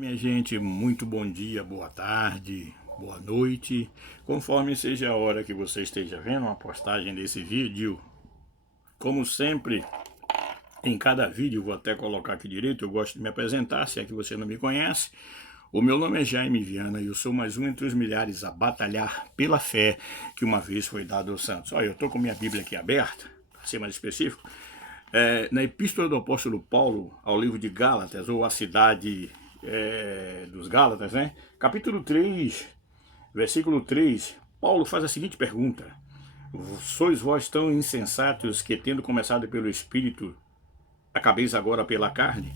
Minha gente, muito bom dia, boa tarde, boa noite, conforme seja a hora que você esteja vendo a postagem desse vídeo. Como sempre, em cada vídeo, vou até colocar aqui direito, eu gosto de me apresentar, se é que você não me conhece. O meu nome é Jaime Viana e eu sou mais um entre os milhares a batalhar pela fé que uma vez foi dada aos santos. Olha, eu estou com minha Bíblia aqui aberta, para ser mais específico, na Epístola do Apóstolo Paulo ao livro de Gálatas, ou a cidade dos Gálatas, né? Capítulo 3, versículo 3, Paulo faz a seguinte pergunta: sois vós tão insensatos que, tendo começado pelo Espírito, acabeis agora pela carne?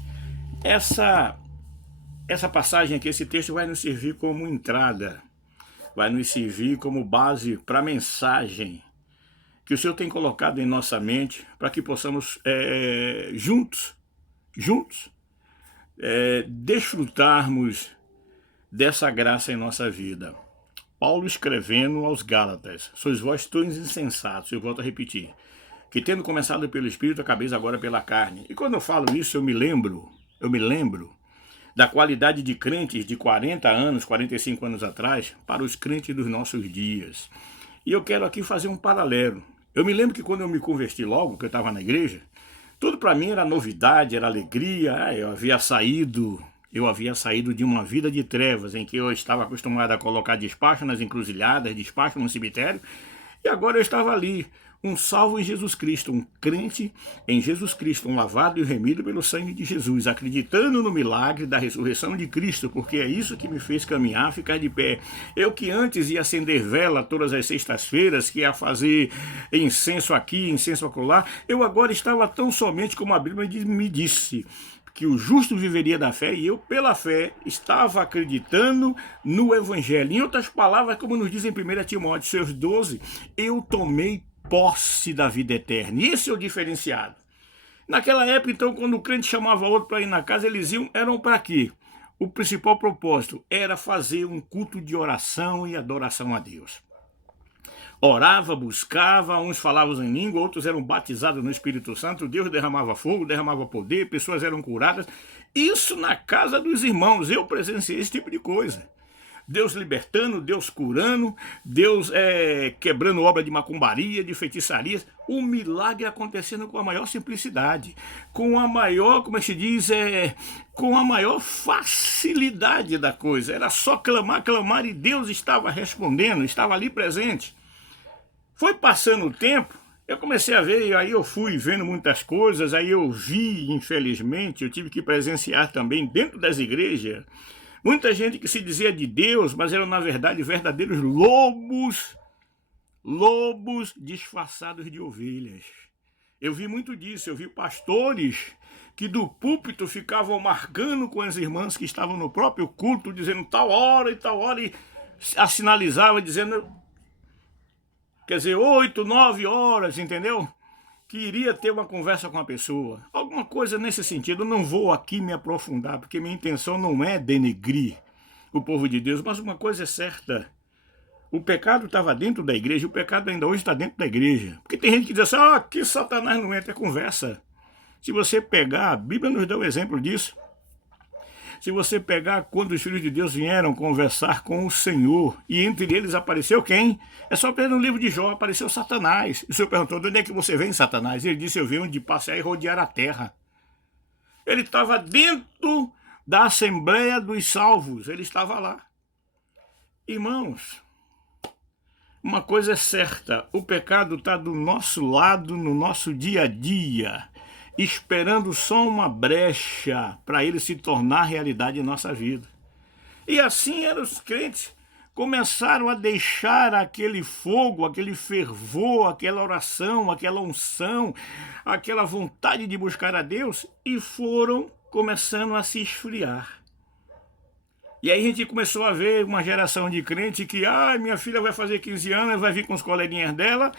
Essa passagem aqui, esse texto vai nos servir como entrada, vai nos servir como base para a mensagem que o Senhor tem colocado em nossa mente, para que possamos juntos, desfrutarmos dessa graça em nossa vida. Paulo escrevendo aos Gálatas: sois vós todos insensatos, eu volto a repetir, que tendo começado pelo Espírito, acabeis agora pela carne. E quando eu falo isso, eu me lembro da qualidade de crentes de 40 anos, 45 anos atrás, para os crentes dos nossos dias. E eu quero aqui fazer um paralelo. Eu me lembro que quando eu me converti logo, que eu estava na igreja, tudo para mim era novidade, era alegria. Eu havia saído de uma vida de trevas, em que eu estava acostumado a colocar despacho nas encruzilhadas, despacho no cemitério, e agora eu estava ali, um salvo em Jesus Cristo, um crente em Jesus Cristo, um lavado e remido pelo sangue de Jesus, acreditando no milagre da ressurreição de Cristo, porque é isso que me fez caminhar, ficar de pé. Eu que antes ia acender vela todas as sextas-feiras, que ia fazer incenso aqui, incenso acolá, eu agora estava tão somente como a Bíblia me disse, que o justo viveria da fé, e eu, pela fé, estava acreditando no Evangelho. Em outras palavras, como nos diz em 1 Timóteo 6,12, eu tomei posse da vida eterna. E esse é o diferenciado. Naquela época, então, quando o crente chamava outro para ir na casa, eles eram para quê? O principal propósito era fazer um culto de oração e adoração a Deus. Orava, buscava, uns falavam em língua, outros eram batizados no Espírito Santo, Deus derramava fogo, derramava poder, pessoas eram curadas. Isso na casa dos irmãos, eu presenciei esse tipo de coisa. Deus libertando, Deus curando, Deus quebrando obra de macumbaria, de feitiçarias, o milagre acontecendo com a maior simplicidade, com a maior, como se diz, com a maior facilidade da coisa. Era só clamar, clamar, e Deus estava respondendo, estava ali presente. Foi passando o tempo, eu comecei a ver, e aí eu fui vendo muitas coisas, aí eu vi, infelizmente, eu tive que presenciar também dentro das igrejas, muita gente que se dizia de Deus, mas eram na verdade verdadeiros lobos disfarçados de ovelhas. Eu vi muito disso, eu vi pastores que do púlpito ficavam marcando com as irmãs que estavam no próprio culto, dizendo tal hora, e assinalizava dizendo, quer dizer, 8, 9 horas, entendeu? Que iria ter uma conversa com a pessoa. Alguma coisa nesse sentido. Eu não vou aqui me aprofundar, porque minha intenção não é denegrir o povo de Deus, mas uma coisa é certa. O pecado estava dentro da igreja, o pecado ainda hoje está dentro da igreja. Porque tem gente que diz assim, que Satanás não entra, é conversa. Se você pegar, a Bíblia nos dá um exemplo disso. Se você pegar quando os filhos de Deus vieram conversar com o Senhor, e entre eles apareceu quem? É só ver no livro de Jó, apareceu Satanás. E o Senhor perguntou, de onde é que você vem, Satanás? E ele disse, eu venho de passear e rodear a terra. Ele estava dentro da Assembleia dos Salvos, ele estava lá. Irmãos, uma coisa é certa, o pecado está do nosso lado, no nosso dia a dia, esperando só uma brecha para ele se tornar realidade em nossa vida. E assim eram os crentes, começaram a deixar aquele fogo, aquele fervor, aquela oração, aquela unção, aquela vontade de buscar a Deus, e foram começando a se esfriar. E aí a gente começou a ver uma geração de crente que, minha filha vai fazer 15 anos, vai vir com os coleguinhas dela,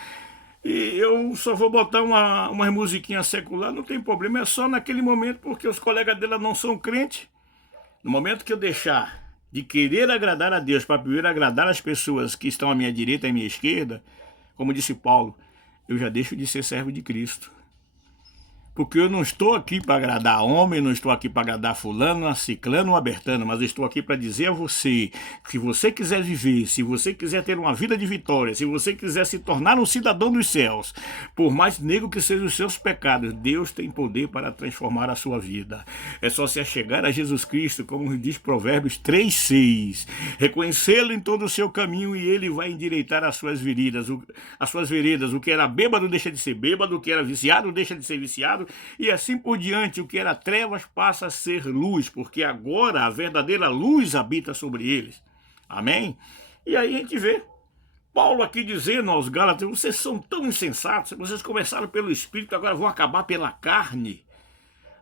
e eu só vou botar uma musiquinha secular, não tem problema, é só naquele momento, porque os colegas dela não são crentes. No momento que eu deixar de querer agradar a Deus para primeiro agradar as pessoas que estão à minha direita e à minha esquerda, como disse Paulo, eu já deixo de ser servo de Cristo. Porque eu não estou aqui para agradar homem, não estou aqui para agradar fulano, a ciclano ou a bertano, mas eu estou aqui para dizer a você que se você quiser viver, se você quiser ter uma vida de vitória, se você quiser se tornar um cidadão dos céus, por mais negro que sejam os seus pecados, Deus tem poder para transformar a sua vida. É só se achegar a Jesus Cristo, como diz Provérbios 3:6, reconhecê-lo em todo o seu caminho e ele vai endireitar as suas veredas. O que era bêbado deixa de ser bêbado, o que era viciado deixa de ser viciado, e assim por diante. O que era trevas passa a ser luz, porque agora a verdadeira luz habita sobre eles. Amém? E aí a gente vê Paulo aqui dizendo aos Gálatas: vocês são tão insensatos, vocês começaram pelo Espírito, agora vão acabar pela carne.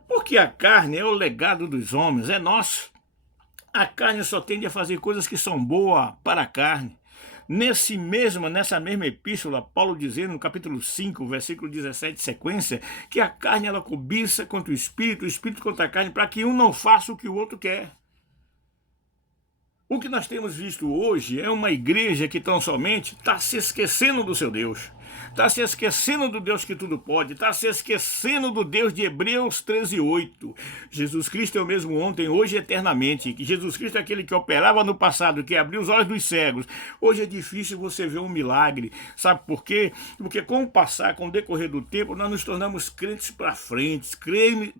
Porque a carne é o legado dos homens, é nosso. A carne só tende a fazer coisas que são boas para a carne. Nessa mesma epístola, Paulo dizendo no capítulo 5, versículo 17, sequência, que a carne ela cobiça contra o espírito contra a carne, para que um não faça o que o outro quer. O que nós temos visto hoje é uma igreja que tão somente está se esquecendo do seu Deus. Está se esquecendo do Deus que tudo pode. Está se esquecendo do Deus de Hebreus 13:8. Jesus Cristo é o mesmo ontem, hoje e eternamente. Que Jesus Cristo é aquele que operava no passado, que abriu os olhos dos cegos. Hoje é difícil você ver um milagre. Sabe por quê? Porque com o decorrer do tempo, nós nos tornamos crentes para frente.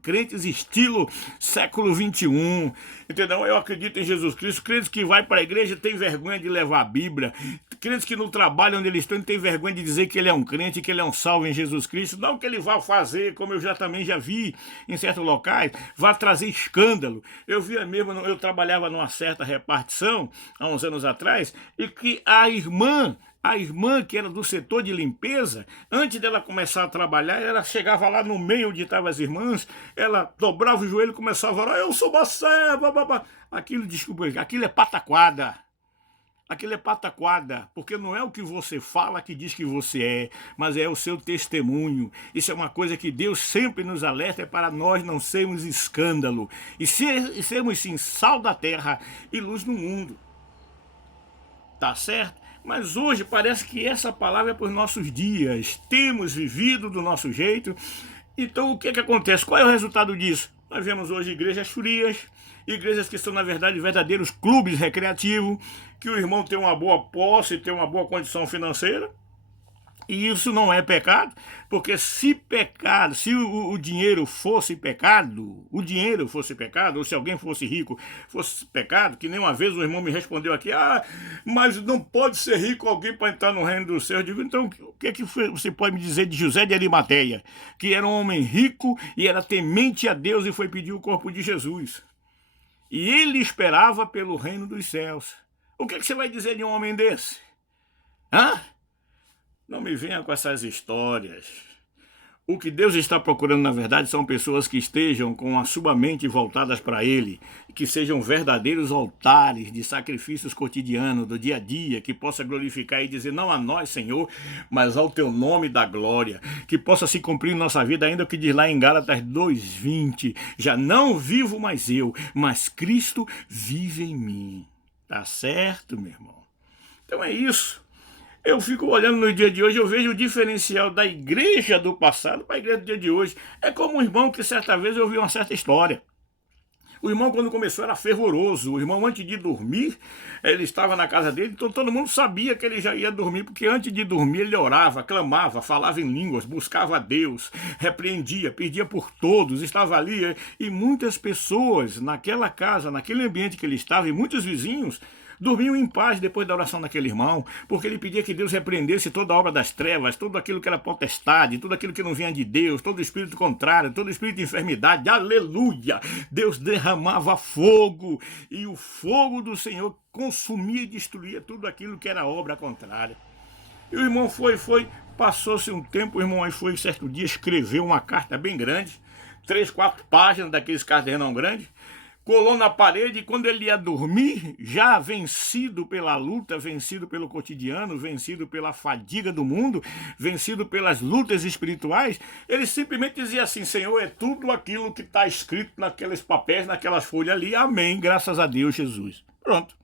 Crentes estilo século 21. Entendeu? Eu acredito em Jesus Cristo. Crentes que vai para a igreja tem vergonha de levar a Bíblia. Crentes que no trabalho onde eles estão têm vergonha de dizer que ele é um crente, que ele é um salvo em Jesus Cristo. Não que ele vá fazer, como eu também já vi em certos locais, vá trazer escândalo. Eu via mesmo, eu trabalhava numa certa repartição, há uns anos atrás, e que a irmã que era do setor de limpeza, antes dela começar a trabalhar, ela chegava lá no meio onde estavam as irmãs, ela dobrava o joelho e começava a orar: eu sou uma serva, aquilo, desculpa, aquilo é pataquada. Aquilo é pataquada, porque não é o que você fala que diz que você é, mas é o seu testemunho. Isso é uma coisa que Deus sempre nos alerta, é para nós não sermos escândalo, e sermos sim sal da terra e luz no mundo. Tá certo? Mas hoje parece que essa palavra é para os nossos dias. Temos vivido do nosso jeito. Então o que acontece? Qual é o resultado disso? Nós vemos hoje igrejas frias, igrejas que são, na verdade, verdadeiros clubes recreativos, que o irmão tem uma boa posse, tem uma boa condição financeira, e isso não é pecado, porque se o dinheiro fosse pecado, ou se alguém fosse rico, fosse pecado, que nem uma vez o irmão me respondeu aqui: mas não pode ser rico alguém para entrar no reino dos céus. Eu digo: então, o que você pode me dizer de José de Arimateia, que era um homem rico e era temente a Deus e foi pedir o corpo de Jesus? E ele esperava pelo reino dos céus. O que você vai dizer de um homem desse? Não me venha com essas histórias. O que Deus está procurando, na verdade, são pessoas que estejam com a sua mente voltadas para Ele, que sejam verdadeiros altares de sacrifícios cotidianos, do dia a dia, que possa glorificar e dizer não a nós, Senhor, mas ao Teu nome da glória, que possa se cumprir em nossa vida, ainda o que diz lá em Gálatas 2:20, já não vivo mais eu, mas Cristo vive em mim. Tá certo, meu irmão? Então é isso. Eu fico olhando no dia de hoje, eu vejo o diferencial da igreja do passado para a igreja do dia de hoje. É como um irmão que certa vez eu ouvi uma certa história. O irmão, quando começou, era fervoroso. O irmão, antes de dormir, ele estava na casa dele, então todo mundo sabia que ele já ia dormir, porque antes de dormir ele orava, clamava, falava em línguas, buscava a Deus, repreendia, pedia por todos, estava ali. E muitas pessoas naquela casa, naquele ambiente que ele estava, e muitos vizinhos, dormiam em paz depois da oração daquele irmão, porque ele pedia que Deus repreendesse toda a obra das trevas, tudo aquilo que era potestade, tudo aquilo que não vinha de Deus, todo espírito contrário, todo espírito de enfermidade. Aleluia! Deus derramava fogo, e o fogo do Senhor consumia e destruía tudo aquilo que era obra contrária. E o irmão passou-se um tempo, o irmão aí foi, certo dia, escreveu uma carta bem grande, 3, 4 páginas daqueles cadernos grandes, colou na parede, e quando ele ia dormir, já vencido pela luta, vencido pelo cotidiano, vencido pela fadiga do mundo, vencido pelas lutas espirituais, ele simplesmente dizia assim: Senhor, é tudo aquilo que está escrito naqueles papéis, naquelas folhas ali, amém, graças a Deus, Jesus. Pronto.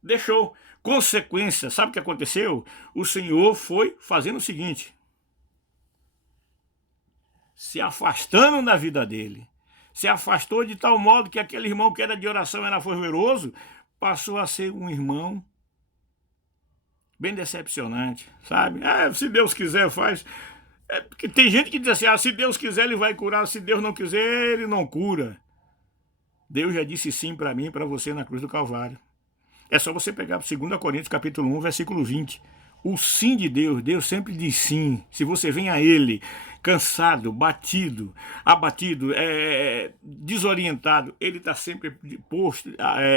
Deixou. Consequência, sabe o que aconteceu? O Senhor foi fazendo o seguinte: se afastando da vida dele. Se afastou de tal modo que aquele irmão que era de oração, era fervoroso, passou a ser um irmão bem decepcionante, sabe? Se Deus quiser, faz. Porque tem gente que diz assim, se Deus quiser, ele vai curar, se Deus não quiser, ele não cura. Deus já disse sim para mim e para você na cruz do Calvário. É só você pegar 2 Coríntios capítulo 1, versículo 20. O sim de Deus, Deus sempre diz sim. Se você vem a Ele cansado, batido, abatido, desorientado, Ele está sempre posto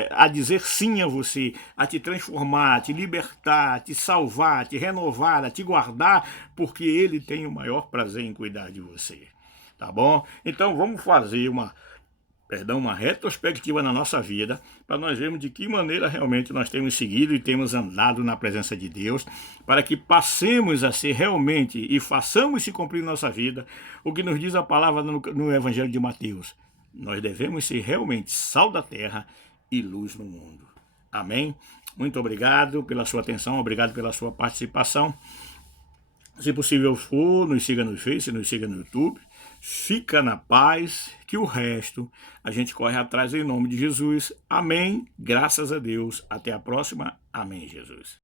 a dizer sim a você, a te transformar, a te libertar, a te salvar, a te renovar, a te guardar, porque Ele tem o maior prazer em cuidar de você. Tá bom? Então vamos fazer uma retrospectiva na nossa vida, para nós vermos de que maneira realmente nós temos seguido e temos andado na presença de Deus, para que passemos a ser realmente e façamos se cumprir na nossa vida o que nos diz a palavra no Evangelho de Mateus. Nós devemos ser realmente sal da terra e luz no mundo. Amém? Muito obrigado pela sua atenção, obrigado pela sua participação. Se possível for, nos siga no Face, nos siga no YouTube. Fica na paz, que o resto a gente corre atrás em nome de Jesus. Amém. Graças a Deus. Até a próxima. Amém, Jesus.